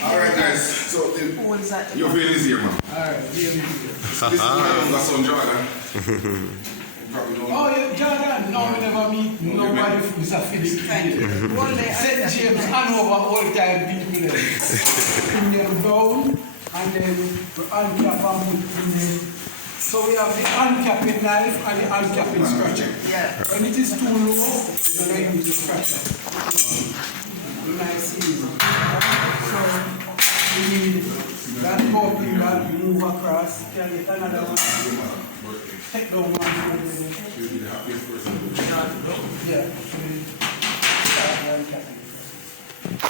Alright guys, so your veil is here, man. Alright, veil is here. This is my younger son, Jordan. Oh, yeah, Jordan. No, we never meet nobody who's a Finnikin. St. James, Hanover, all time people. Indian gown, and then the uncap and put in there. So we have the uncapping knife and the uncapping scratcher. Yeah. When it is too low, you're going to use the scratcher. Nice easy. So we need that coping that move across. Can get another one. Take down one. Yeah. Start uncapping.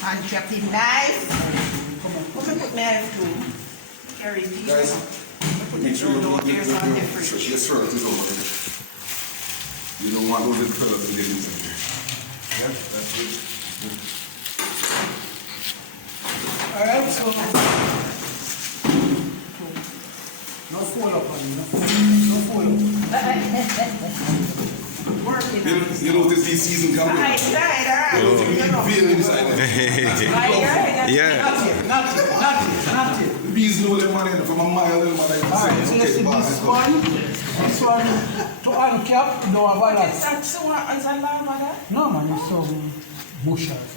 Uncapping knife. What can I put knife to? Carry these. Guys, make sure you don't There's on the fridge. your shirt is over there. You don't want those little fellas to get inside there. Yeah, that's good. Alright, so no fall up on you, no fall up. Working. You notice these season coming? Right. You don't think we need veil inside there? Right. Not it. The bees know them money from a mile and like Alright, so let's see this one to uncap, no have a lot. That's the one as a lava. No man, it's some bushes.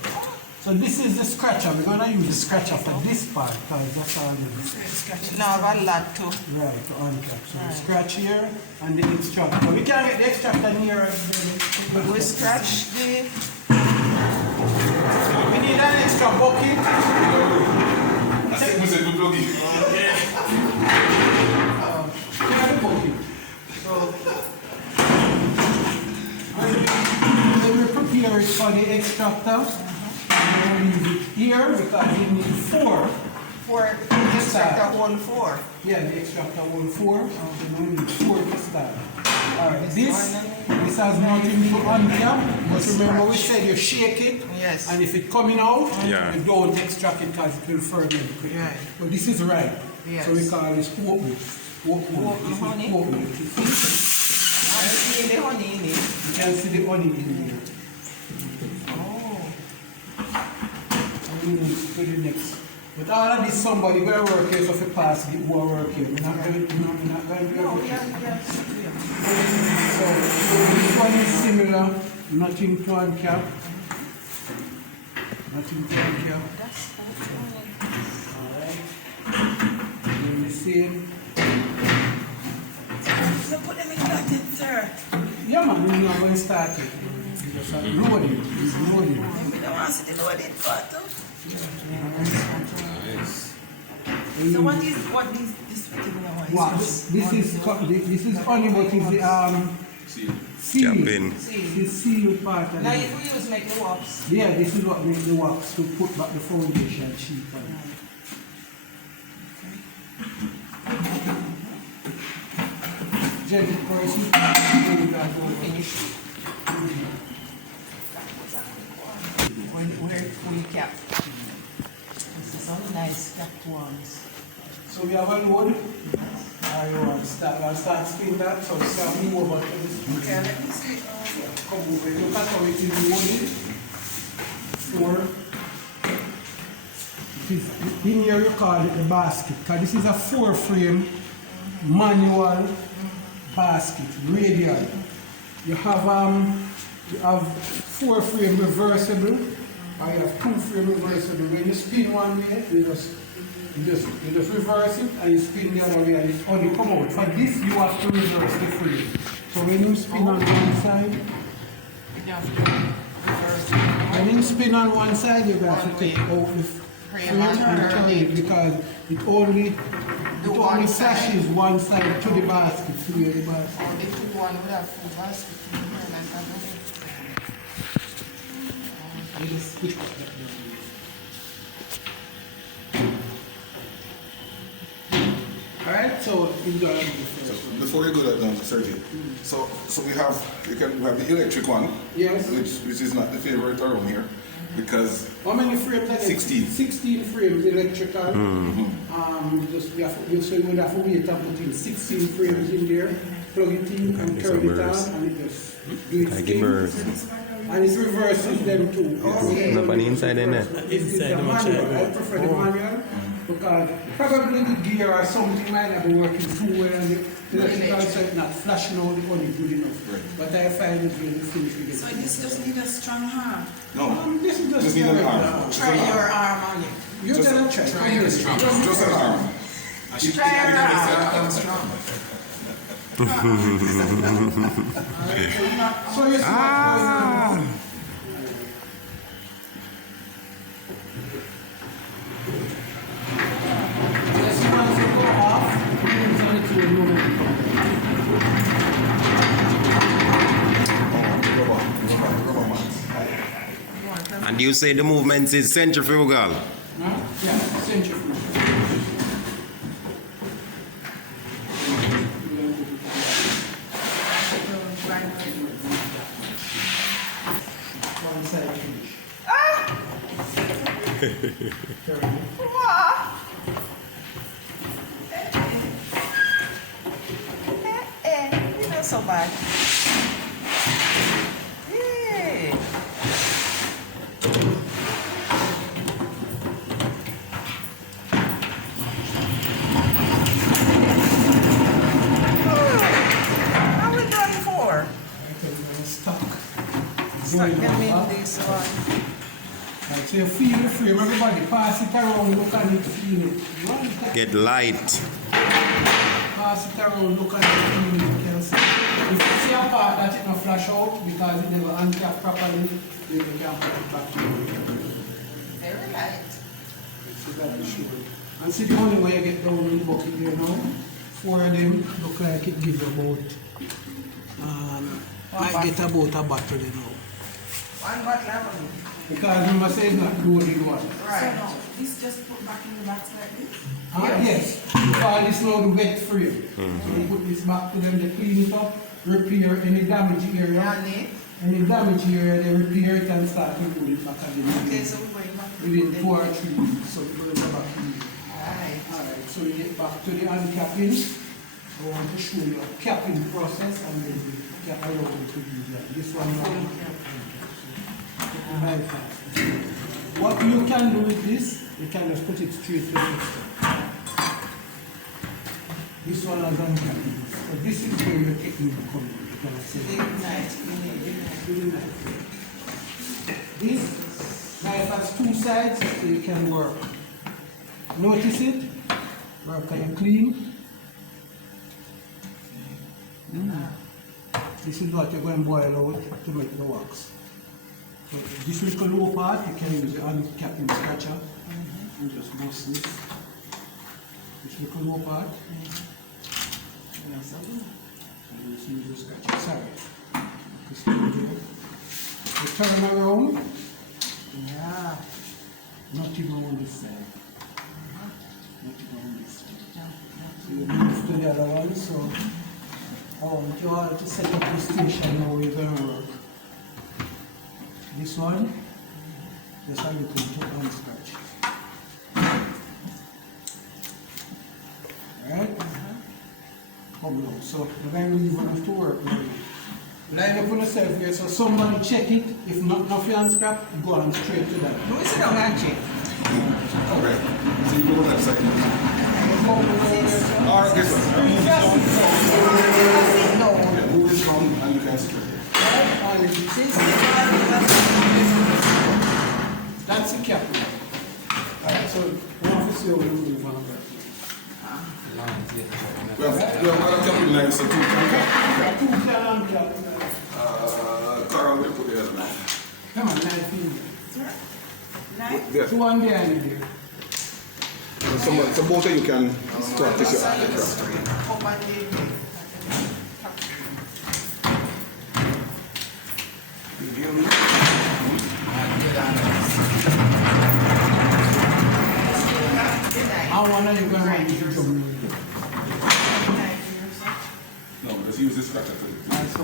So this is the scratcher. We're gonna use the scratcher for this part because that's all it is. No, I've a lot too. Right, to uncap. So we scratch here and the extractor. We can get the extractor here. We scratch the. We need an extra bucket. I said we said we plug in. Get the bucket. So when we prepare it for the extractor, we use it here because we need four. For the extractor 1-4. Yeah, the extractor 1-4. So we need four to start. Alright, this has nothing to uncap, but remember we said you shake it, Yes. and if it's coming out, Yeah. you don't extract it because it will ferment quickly. Right. But this is right. Yes. So we call this open. This honey? is open. I see the honey in it. You can see the honey in here. Oh. And we move to the next. But all of this somebody will work here, so if you pass it, will work here. We're not going to do No, it. yeah. So this one is similar, nothing to uncap. Nothing to uncap. That's Alright. Then the same. so put them in that, sir. Yeah man, we're not going to start it. We just have loading. It's loading. We don't want to sit in what it got. So what is this thing now? Wow. This is honey, but it's the seal. Capping. The seal part. Now if we use make the wops. Yeah, this is what makes the wax to put back the foundation sheet on. Gentle person. Finish. Where we cap. This is all nice capped ones. So we have a load. I want to start spinning that, so we can move over to this. Okay, let me see. Come over. Look at how it is loaded. Four. It is, in here you call it the basket, because this is a 4-frame manual basket, radial. You have 4-frame reversible, or you have 2-frame reversible. When you spin one way, you just reverse it and you spin the other way and it's only come out. For this you have to reverse the frame. So when you spin on one side, when you spin on one side you have to take out the frame and turn it because it only flashes one side to the basket, to the basket. Oh, the two one would have full basket. You just push back that down. Alright, so you got to do the first one. Before you go that down, Sergey. So we have the electric one, Yes. which is not the favorite around here. Because How many frames are there? 16. 16 frames electrical. So you would have to wait and put in 16 frames in there, plug it in and turn it on, and it just do its thing. And it reverses them too. Okay. Not on the inside in there. It's the manual. I prefer the manual because probably the gear or something might not be working too well and the electrical side not flashing out the only good enough. Right. But I find it really things to get. So this just need a strong arm. no, This is just need an very- arm. Try your arm on it. You're Just- gonna try. try your strong. just an arm. Try your arm. I'm strong. So you see Yes, once you go off, it's only to remove it. Rubber bands. And you say the movement is centrifugal. Huh? Yeah, centrifuge. One side finish. You know so bad. Yeah. How we done for? Stuck. Start Going them off, in this one. Right, so you feel the frame, everybody pass it around, look at it, feel it. One time, Get light. pass it around, look at it, feel it, you can see. If you see a part that it not flash out because it never uncapped properly, then you can put it back in. Very light. So that is sugar. And see the only way you get down in the bucket there now, 4 of them look like it gives about, I get about a bottle there now. One bottle of money. Because remember say it's not loaded one. Right. So now, this just put back in the box like this? Yes, because this now the wet frame. So you put this back to them, they clean it up, repair any damage area. And it? Any damage area, they repair it and start to put it back again. Okay, so we're going back to Within the 2 or 3 weeks, so we go back in. Alright. Alright, so we get back to the uncapping. I want to show you a capping process and then we cap around to do that. This one now. Bypass. What you can do with this, you can just put it straight to the system. This one has uncapping. So this is where your technique comes in. You can see. Really nice. This knife has 2 sides, so you can work. Notice it? Work and clean. This is what you're going to boil out to make the wax. So this little low part, you can use the uncapping scratcher and just bust this. This little low part. And just use the scratcher. Sorry. This little there. You turn around. Yeah. Not even on this side. Not even on this side. So you move to the other one. So I want you all to set up the station now we're going to work. This one, just a little to unscratch. Alright? Come now. So we're going to leave enough to work now. Line up on yourself here, so somebody check it. If not enough you unscrap, go on straight to that. No, sit down and check. Okay. So you go to that second. Alright, guess what? Move this down. No. Move this down and you can straight. That's the cap. Alright, so one of you will move on. We have other capping lines, so 2 can cap. 2 can uncap. Carl will put the other knife. Come on, knife in there. Knife? Yeah. 2 on behind there. So both of you can practice your art. Up and in. How one are you going to want to jump? No, let's use this scratcher to Alright, so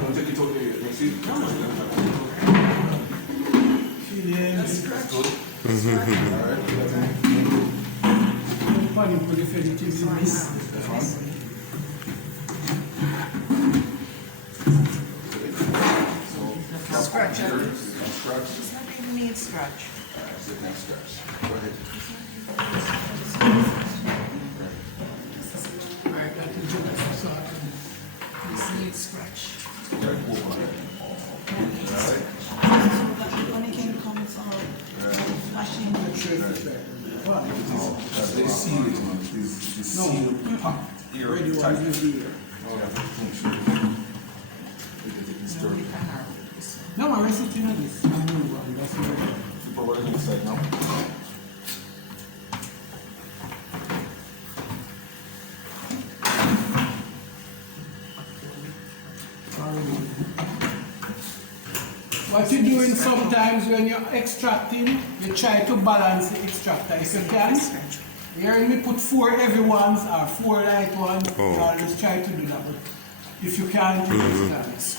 don't take it it out there yet. Let's see. Feelings. That's good. Alright. Funny for the federative in this. Scratch it. Scratch. It's not even need scratch. Alright, sit down, scratch. Go ahead. Alright, that is just so This needs scratch. Right, pull on it. Alright. Finnikin comes out flashing. They seal it, man. This seal packed here. ready one tight. is here. No, I'm resting on this. That's right. Super well inside now. What you're doing sometimes when you're extracting, you try to balance the extractor if you can. Here we put 4 heavy ones or 4 light ones. Oh. You always try to do that. But if you can't, you just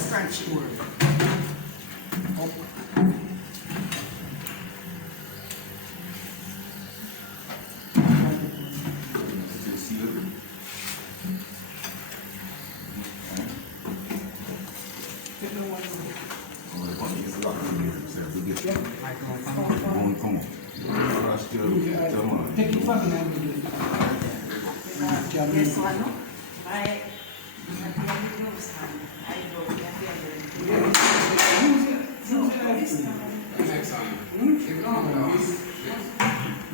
Scratch it. They seal it. take it from and do it. This one, I have the nose hand. I don't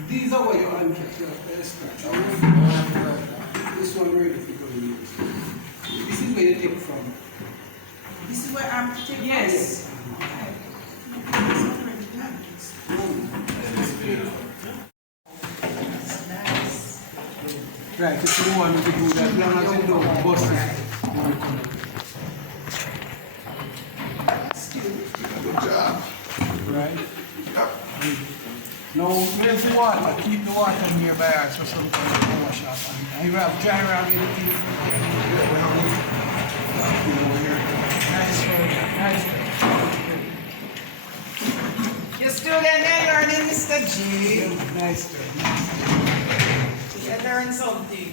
These are what you unkept, your scratch. This one ready for going to use. This is where you take from. This is where I'm taking Yes. Right, if you want to do that, as long as you don't bust it. Good job. Right? Yep. Now, where's the water? Keep the water nearby so sometimes you can wash up. And you have dry around anything. Nice. You're still there learning, Mr. G. Nice. You learn something.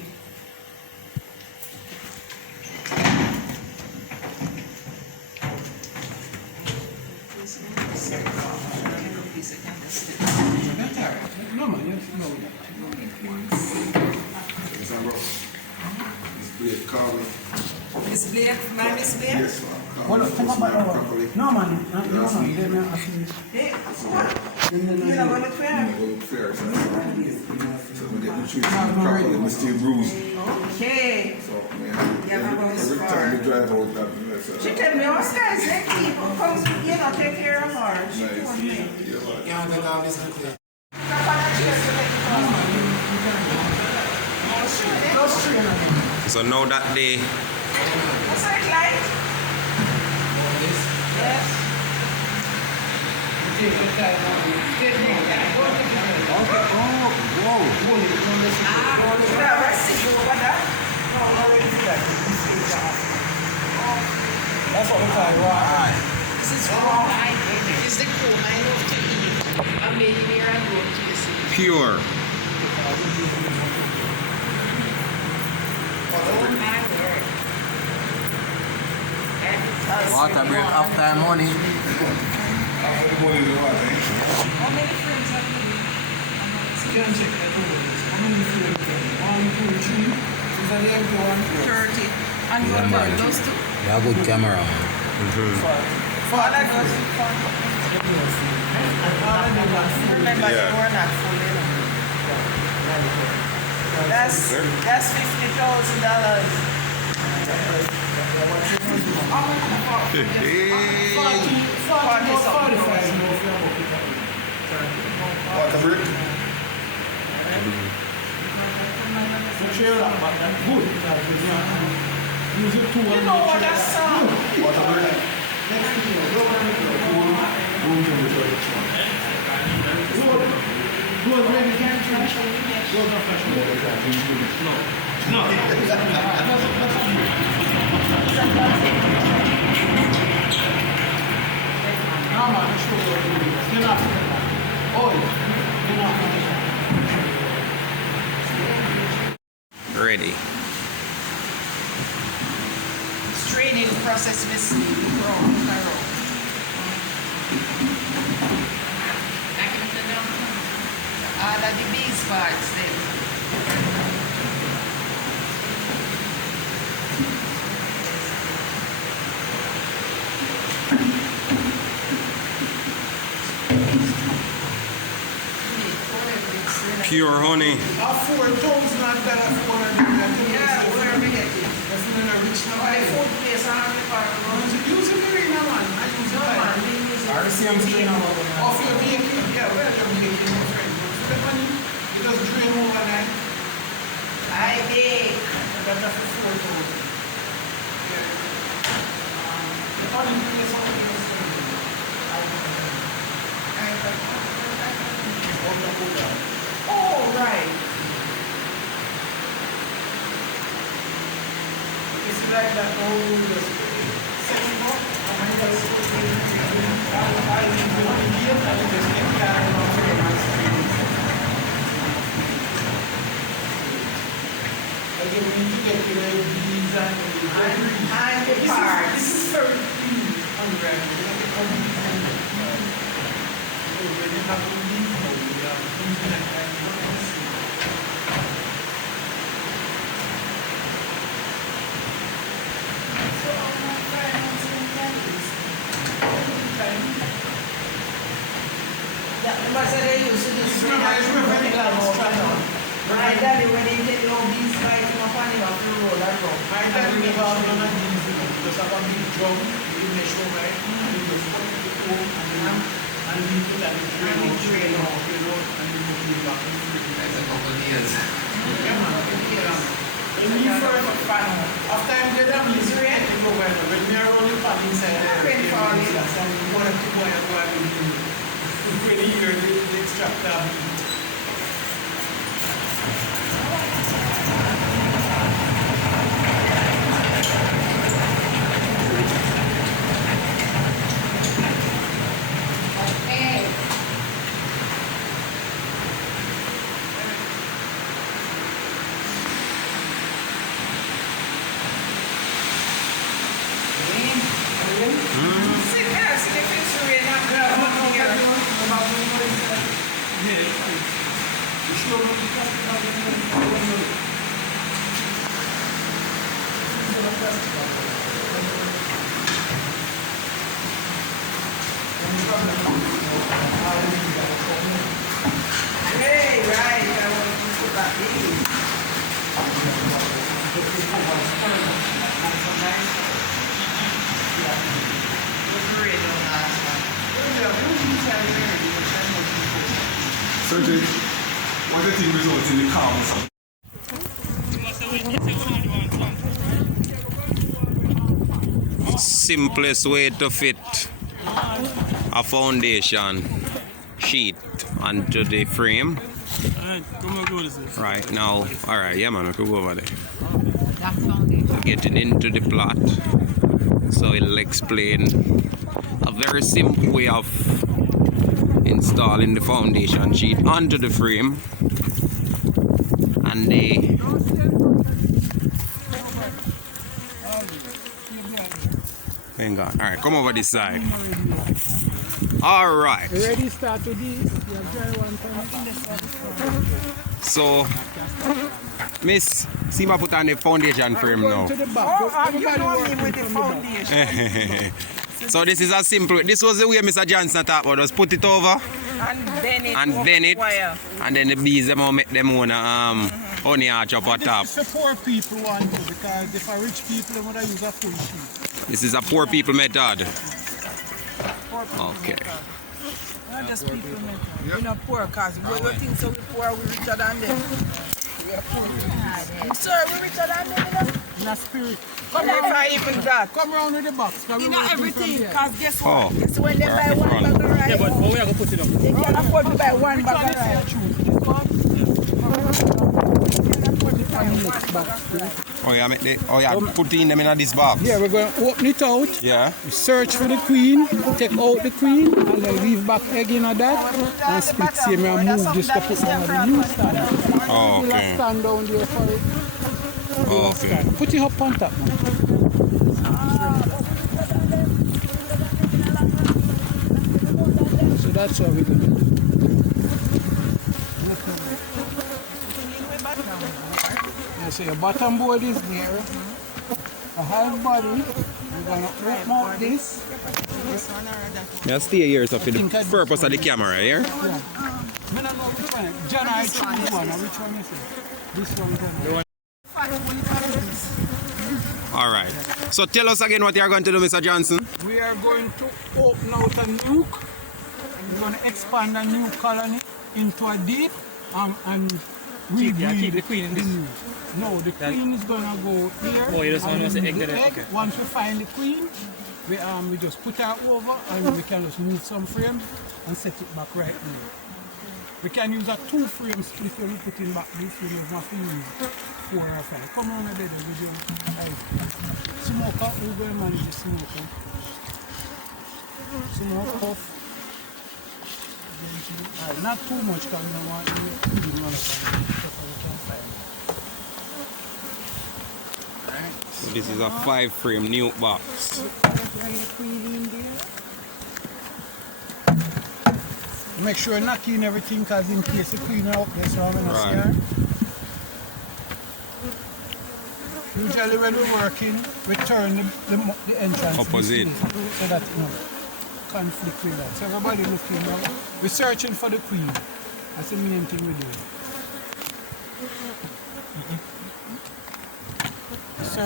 No, man, you know that. Yes, I'm bro. This blade carving. Miss Blake, my Miss Blake. Yes, man. Hold on, come on, Properly. no, man, no, man, let me ask you. Hey, what? You know what it Go look fair, so we get the trees No, properly, we still bruised. Okay. So, man, Yeah, I'm going every far. time you drive out that, that's She tell me, what's that? Say people come, you know, take care of her. She nice. told me. Yeah, like, So now that they What's that like? Yes. Should I rest it over that? That's what we call raw. This is raw. This is the cool I love to eat. I'm making here and go to this. pure. Water break after money. after the morning, you know what, eh? How many friends have you? You can check that over. How many food? 1, 2, 3. Is that the empty one? 30. And Yeah, what man. about those two? You have a good camera, man. All I got. Remember, Yeah. they were not full, you know. That's $50,000. Water break. Use it 2 You know what I saw? Water break. No. No, man, it's too early. You're not going to. Oh, you're not going to. Ready. Straining process missing. All of the bees parts then. Pure honey. $4,000 for Yeah, where we get it? That's not a rich My number. food place on the park. Use a marina, man. I use No, it. man, we use it. Off your baking, yeah, where your baking, my friend. For the money, you just drain overnight. I bake. That's for 4,000. Yeah. The honey place something else. Oh, right. It's like that whole just set it up, and when you just put it in, I leave it on here, and you just get carried off to the next street. Again, we need to get the bees and the debris. And the parts. This is very clean, unreal. You have to come and so when you have to leave, you have things like that, you don't want to see. But they used to do my daddy, when they take all these lights in my funny about the road, I go. My daddy never have none of these, just have a big drum, you measure right, and you just put it home, and you put that in drain out, and you put it back in the That's a couple of years. Yeah, man. When you first, after I get them, it's right to go when we are rolling back inside there, that's how we want to go and go and do it. When you hear the extractor beat. Hey. Sit there, see the picture in that girl here. Hey, right, I want to put that in. Great on that Sergeant, what do you think results in the calm? Simplest way to fit a foundation sheet onto the frame. Right now, alright, yeah man, we could go over there. To get it into the plot. So it'll explain a very simple way of installing the foundation sheet onto the frame. And the hang on. Alright, come over this side. Alright. Ready, start to this. So, Miss, see me put on the foundation frame now. To the back. Oh, you know me with the foundation. So this is a simple, this was the way Mr. Johnson talked about, just put it over And then it. Wire. and then the bees them will make them own honey arch up on top. This is for poor people want to, because if a rich people they want to use a full sheet. This is a poor people method. Okay. Not just people method. We're not poor because we don't think so we're poor, we're richer than them. We are poor. Sir, we're richer than them, you know? In a spirit. Come on, not even that. Come round with the box. You know everything, because guess what? Oh. Guess when they buy one bag of rice, Yeah, but we are going to put it up. they can afford to buy one bag of rice. Put it on the next box. put in them in this box. Yeah, we're going to open it out. Yeah. Search for the queen, take out the queen, and then leave back egg in that, and split same and move this to put on the new stand. Oh, Put a okay. stand down there for it. Oh, okay. Put it up on top, man. So that's what we're going to do. Yeah, so your bottom board is there. A high body. We're going to open out this. Now stay here so for the purpose of the camera here. I don't know which one. John, I choose one. Which one is it? This one. Alright. So tell us again what you are going to do, Mr. Johnson. We are going to open out a nuke. We're going to expand a new colony into a deep and rebreed the queen in this. No, the queen is going to go here. Oh, you just want to say egg there? Okay. Once we find the queen, we just put her over and we can just move some frames and set it back right now. We can use a 2-frame split when we put in back this. We use nothing use 4 or 5. Come on, baby, we do smoker. We're going to manage the smoker. Smoke off. Not too much because we don't want to clean one of So this is a 5-frame nuke box. Make sure you're not in everything because in case the queen are up there, so I'm going to scare. Usually when we're working, we turn the entrance Opposite. so that conflict with that. So everybody looking now. We're searching for the queen. That's the main thing we do.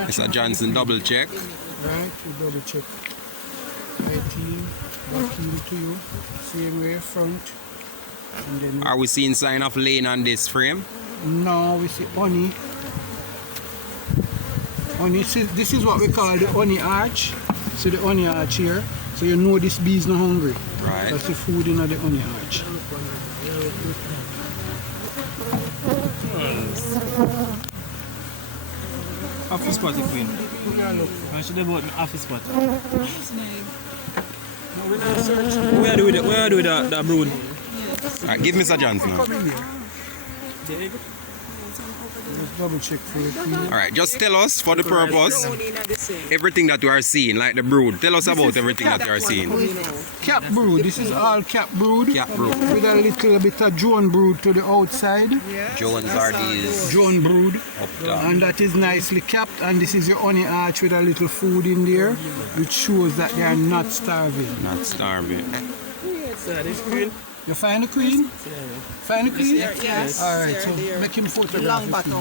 Mr. Johnson double check. Right, we double check. 18, back into you. Same way, front. And then Are we seeing sign of lane on this frame? now we see honey. Honey, this is what we call the honey arch. So the honey arch here. So you know this bee is not hungry. Right. That's the food in the honey arch. Half a spot, the queen. I should have bought me half a spot. Now we're not searching. Where do we do that brood? Right, give Mr. Johnson now. Come in here. Let's double check for the queen. Alright, just tell us for the purpose everything that you are seeing, like the brood. Tell us about everything that you are seeing. Cap brood. This is all cap brood. Cap brood. With a little bit of drone brood to the outside. Jones are these Drone brood. up top. And that is nicely capped. And this is your honey arch with a little food in there, which shows that they are not starving. Not starving. You find the queen? Find the queen? Yes. Alright, so make him photograph Long the queen.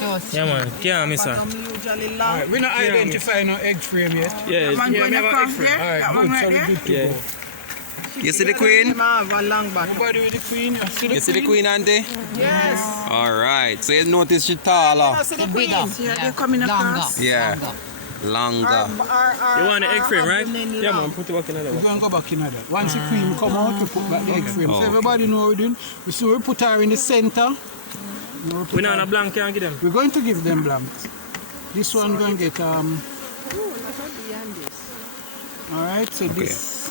bottom. Yeah, man. Can't miss her. Usually long. Alright, we're not identifying no egg frame yet. Yeah, That one yeah, going never across egg frame. there? Alright, That good. one right So there? good to Yeah. go. You see the queen? Them have a long bottom. Nobody with the queen? You see the You see the queen? queen, auntie? Yes. Alright, so you notice she taller. See the queen? Yeah, they're coming across. Yeah. Longer. You want the egg frame, right? Yeah, man. Put it back in We're there. going to go back in that. Once the queen come out, we put back the egg frame. Oh, So okay. everybody know what we're doing. So we put her in the center. We not on a blank, can't get them. We're going to give them blanks. This one going to get alright, so this.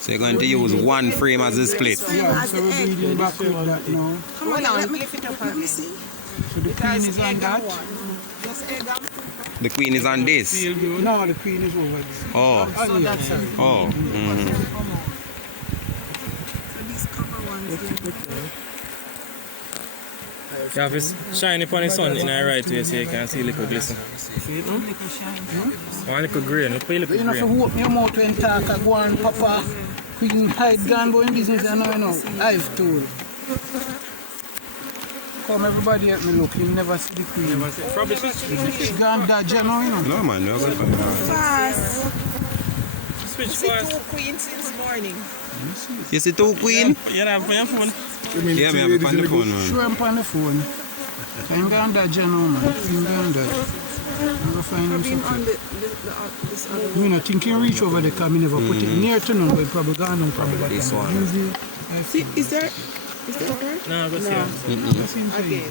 So you're going to use one frame as a split. Yeah, so we're breeding back with that now. Come on, let me lift it up again. So the queen is on that. Just egg and The queen is on this. No, the queen is over there. Oh. Oh, yeah. Oh. Mhm. so these cover ones. You have to shine upon the sun in the right way so you can see a little glisten. One little green. Look for a little You know, if you green. open your mouth when talk, I go and papa, queen hide gun, go in business, I know. I've told. Come, everybody help me look, you never see the queen. Probably She gone dodge, you know. No man, you're going to Fast. switch See fast. 2 queens since morning. You see two queen? You have your phone? Yeah, me have it on the phone, man. Show him on the phone. I'm gone dodge, you know, man. I'm gone dodge. I'm going to find him Been something. on this other. You know, think you reach over there because I never put it near to none, but probably gone on probably. This one. Usually, See, is there No, go see her. Again,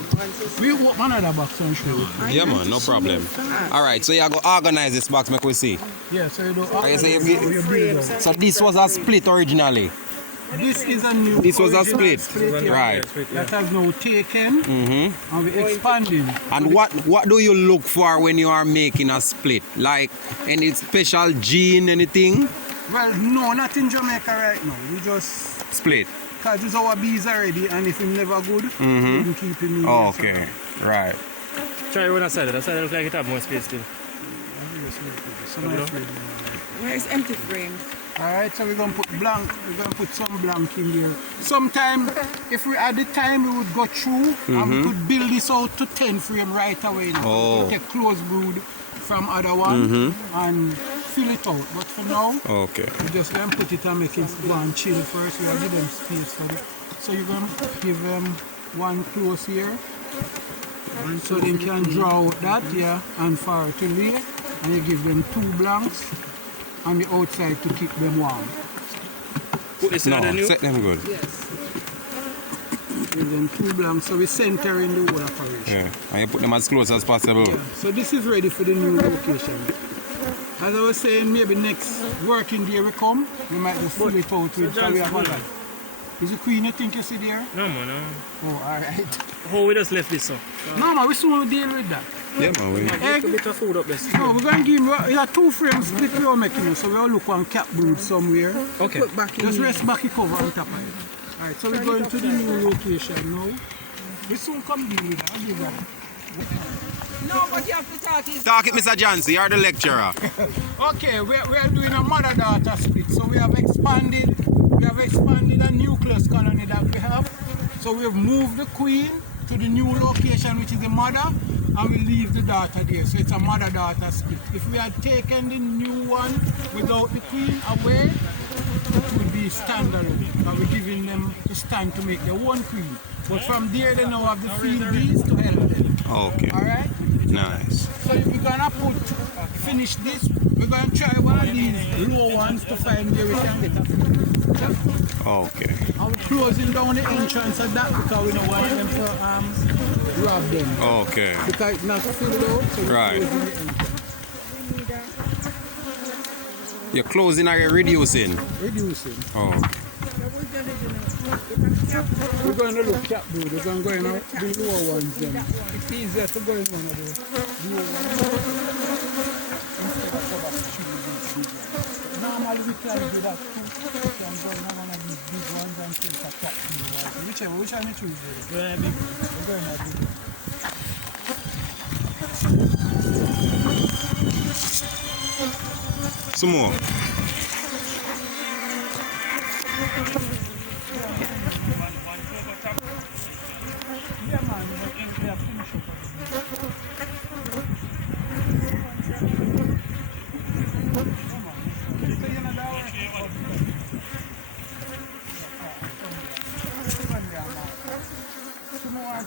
We open another box and show you. Yeah, man, no problem. Alright, so you go organize this box, make we see. Yeah, so you do I say you you build up. So this was a split originally. This is a new. This was a original split. yeah. Right. That has now taken and we expanding. And what do you look for when you are making a split? Like any special gene, anything? Well, no, not in Jamaica right now. We just Split. because it's our bees already, and if it's never good, we can keep him in. Oh, there, okay. Right. Try one side. That side looks like it have more space still. So nice ready. where's empty frame? Alright, so we're gonna put blank, we're gonna put some blank in there. Sometime, if we had the time, we would go through and we could build this out to 10 frame right away now. Oh. We take close brood from other one and fill it out. But for now, Okay. we just gonna put it and make it go and chill first. We'll give them space for it. So you're gonna give them one close here. And so they can draw out that, yeah, and far to lay. And you give them 2 blanks on the outside to keep them warm. Put this in No, the new. set them good. Yes. Give them 2 blanks, so we center in the whole operation. Yeah. And you put them as close as possible. Yeah. So this is ready for the new location. As I was saying, maybe next working day we come, we might just fill it out with John, we have hold other. on. Is the queen you think you see there? No, man, no. Oh, alright. Oh, we just left this so. No, man, we soon will deal with that. Yeah, man. We... Egg. A bit of food up there. No, we're going to give him, we have 2 frames split we are making, so we'll look on cap brood somewhere. Okay. Put back in. Just rest back the cover on top of it. Alright, so we're going to the new location now. We soon come deal with that. I'll give that. No, but you have to talk is Talk it, Mr. Jancy. You're the lecturer. Okay, we are doing a mother-daughter split. So we have expanded a nucleus colony that we have. So we have moved the queen to the new location, which is the mother, and we leave the daughter there. So it's a mother-daughter split. If we had taken the new one without the queen away, it would be standalone. But we're giving them the stand to make their own queen. But from there, they now have the field bees to help them. Okay. Alright? Nice. So if we're gonna finish this, we're gonna try one of these low ones to find where we can get a food. Okay. And we're closing down the entrance of that because we don't want them to rob them. Okay. Because it's not filled out, so we're Right. closing the entrance. You're closing or you're reducing? Reducing. Oh. We're going to look cap brood. We're going to go in the lower ones then. It's easier to go in one of the lower ones. Normally we can do that too. We can go in one of these big ones and take a cap brood. Whichever, which one you choose? We're going to big. Some more. Yeah, man, we have finished up.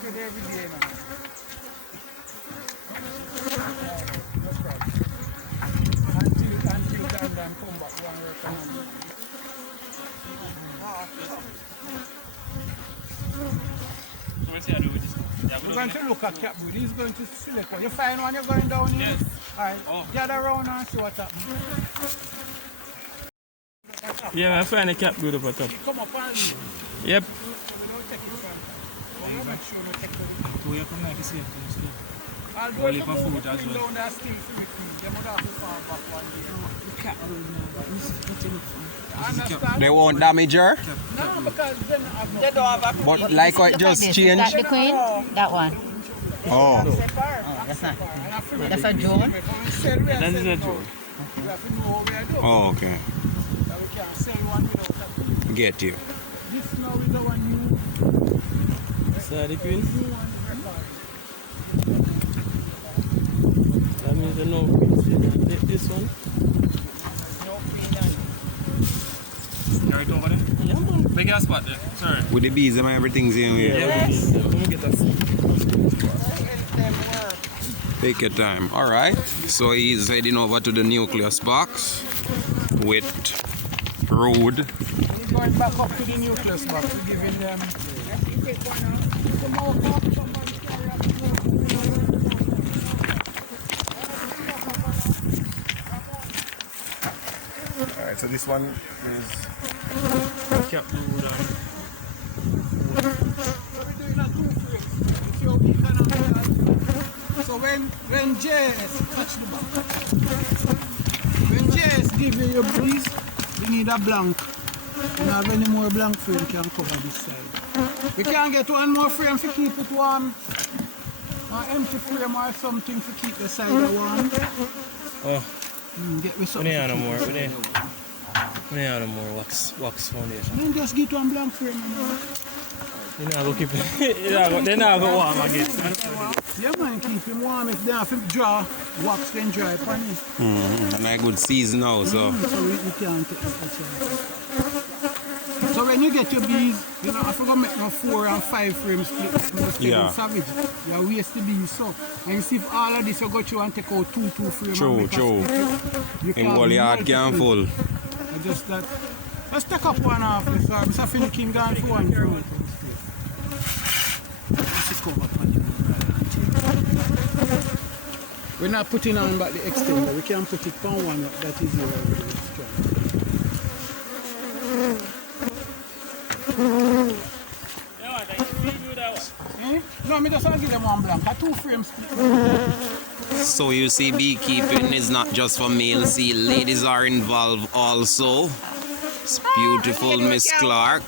Every day now. Until Dan come back one work on it. We're going to look at cap brood. He's going to select one. You find one, you're going down here? Yes. Alright, gather around and see what's happening. Yeah, I find a cap good up at top. Come up and Yep. we don't take it from. We'll make sure we take it. So you come like this here. I'll go Only to for move food the as queen well. down there still for the queen. They would have to fall back one day. cat brood now, but this is what you look for. Understand? They won't damage her? No, because then They don't have a But like what just change? That the queen? That one. Oh. That's not. That's a Joan. That is a Joan. We have to know what we are doing. Oh, okay. That we can't sell one without that queen. Get you. This now is our new So the queen. one record. That means the no queen. So you can take this one. No queen and Right over there? Yeah, man. Big ass spot there. Sorry. With the bees and everything's in here. Yes. Let me get that. Take your time. Alright. So he's heading over to the nucleus box with road. he's going back up to the nucleus box. We're giving them Alright, so this one is Cap blue down. So when JS touch the back, when JS give you your breeze, you need a blank. You don't have any more blank frame can cover this side. We can get one more frame to keep it warm. Or empty frame or something to keep the side warm. Oh, Get me we something. need no to keep more. the We side need warm. no more wax foundation. Then just get one blank frame. You know, go keep it. They're not go warm again. Yeah man, keep him warm. If they have to draw, wax then dry upon it. And I good season now, so. So we can't take the chance. So when you get your bees, you know, I forgot make no 4 and 5 frame split. You must get Yeah. them savage. You waste the bees so. And you see if all of this you go through and take out 2 frame. True, and make a true. split, you In can all yard multiple. can full. I just that. Let's take up one off this. Mr. Finnikin gone for one frame. We're not putting on back the extender. We can put it on one that is your strong. Eh? No, me just want to give them one blank. A 2 frame split. So you see, beekeeping is not just for male. See, ladies are involved also. It's beautiful Miss Clark.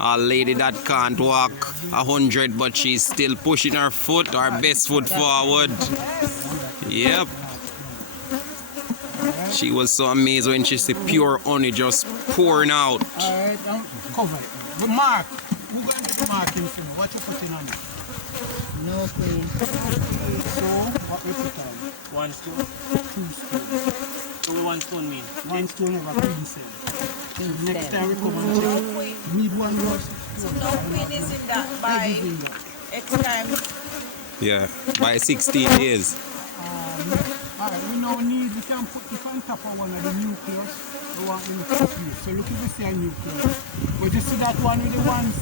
A lady that can't walk 100, but she's still pushing her foot, her best foot forward. Yep. She was so amazed when she see pure honey just pouring out. Alright, cover it. The mark. Who going to do marking for me? What you putting on it? No queen. So, what we put on? 1 stone. 2 spoons. So 1 stone mean? 1 stone over queen cell. Next time we come and check. Need one more. So no queen is in that by X time. Yeah, by 16 days. Alright, we now need, we can put it on top of one of the nucleus. We want them to split. So look if you see a nucleus. But you see that one with the one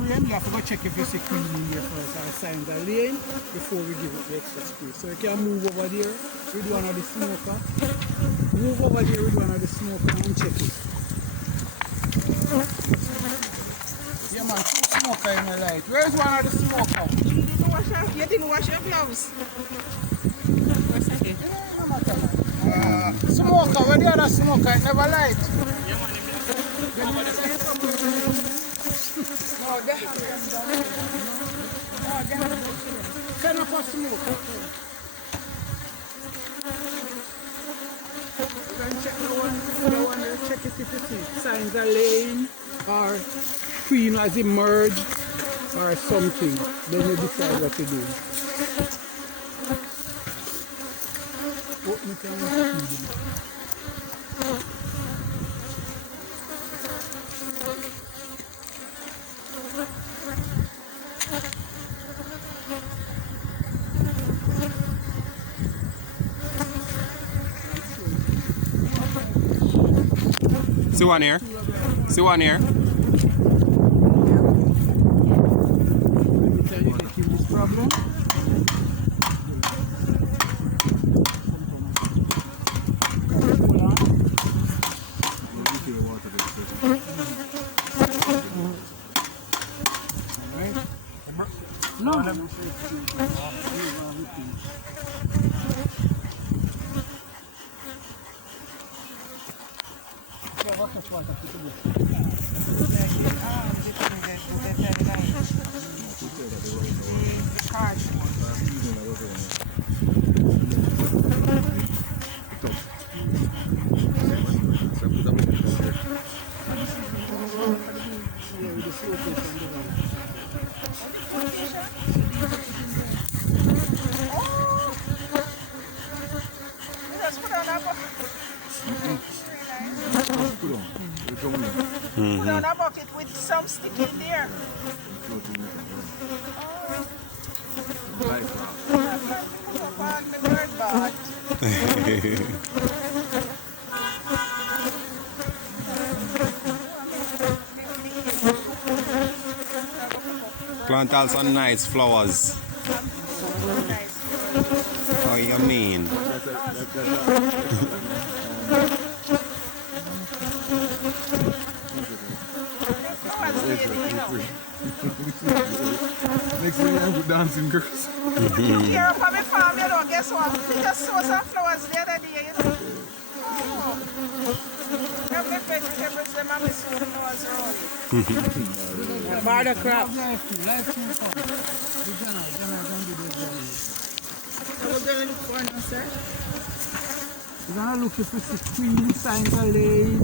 frame, you have to go check if you see queen in there first. Our signs are laying before we give it the extra space. So you can move over there with one of the smoker. Move over there with one of the smoker and check it. Yeah man, 2 smoker in the light. Where's one of the smoker? You didn't wash your gloves. Smoker, where the other smoker? It never light. Turn up a smoker. Then check the one there, check it if you see. Signs are laying or queen has emerged or something. Then you decide what to do. Open it and feed it. See one here. See one here. Let me tell you the cutest problem. No. Put on a bucket with some stick in there. Put on the bird bath. Plant also nice flowers. Oh, you mean? Next thing I'm with dancing girls. Here up on my farm, you know, guess what? We just saw some flowers the other day, you know. Oh. Every vegetables, them have some flowers around. Border crop. Life too fun. The general gonna do the general. We're going to look for now, sir. We're gonna look if it's the queen signs of lane.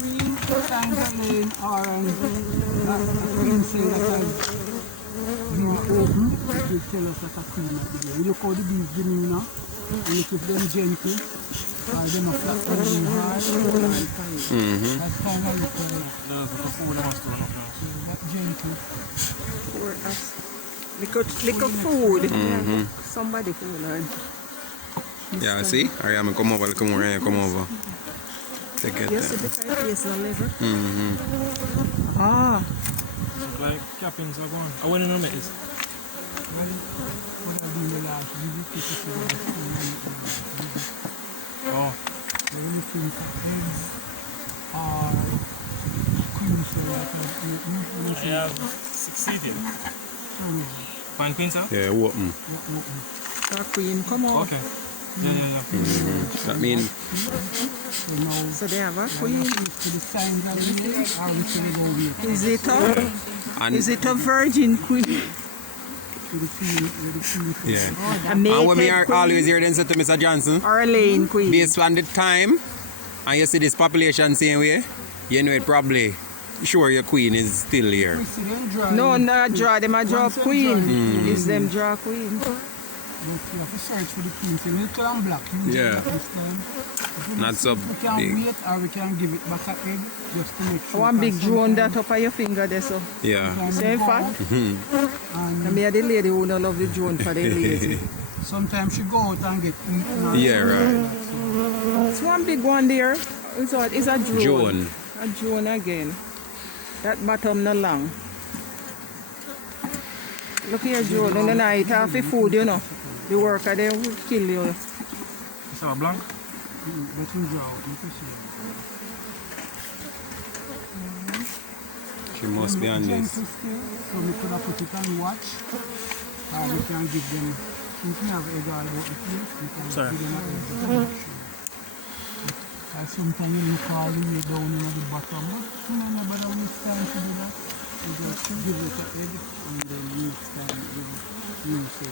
Queen signs of lane or queen sign that has been open. It will tell us that a queen might be there. You look how the bees demeanor. You look if them gentle. Or them a flat moving hard. That's kind of look like that gentle. Little food. Somebody food. Yeah, see? Ariam, come over. Take it. Yes, the place on liver. Like cappings are gone. I went in on it. Oh. I have succeeded. Fine queen, sir? Yeah, open. Queen, come on. Okay. Yeah. That means So they have a queen. Is it a virgin queen? yeah. A And when we mated are queen always here, then say to Mr. Johnson, or a lane queen? based on the time, and you see this population same way, you know it probably sure your queen is still here. No, not draw them a draw queen. Is them draw queen? But you have to search for the queen. So little and black. Yeah. Not so We can big. wait or we can give it back at egg just to make sure. One big drone that up on your finger there, so. Yeah. Same fat. And And me are the lady who don't love the drone for the lazy. sometimes she go out and get eaten. Yeah, right. It's one big one there. It's a drone. Joan. A drone again. That bottom no long. Look here, drone. In the night, half the food, you know. The worker there will kill you. Is that a blank? Let him draw out. You can see. She must be on this. So we could have put it on watch. Or we can give them, since we have egg all about the place, we can Sorry. give them an egg. Sometimes you look all the way down in the bottom, but you know, nobody waste time to do that. You just give it an egg and then next time you use it.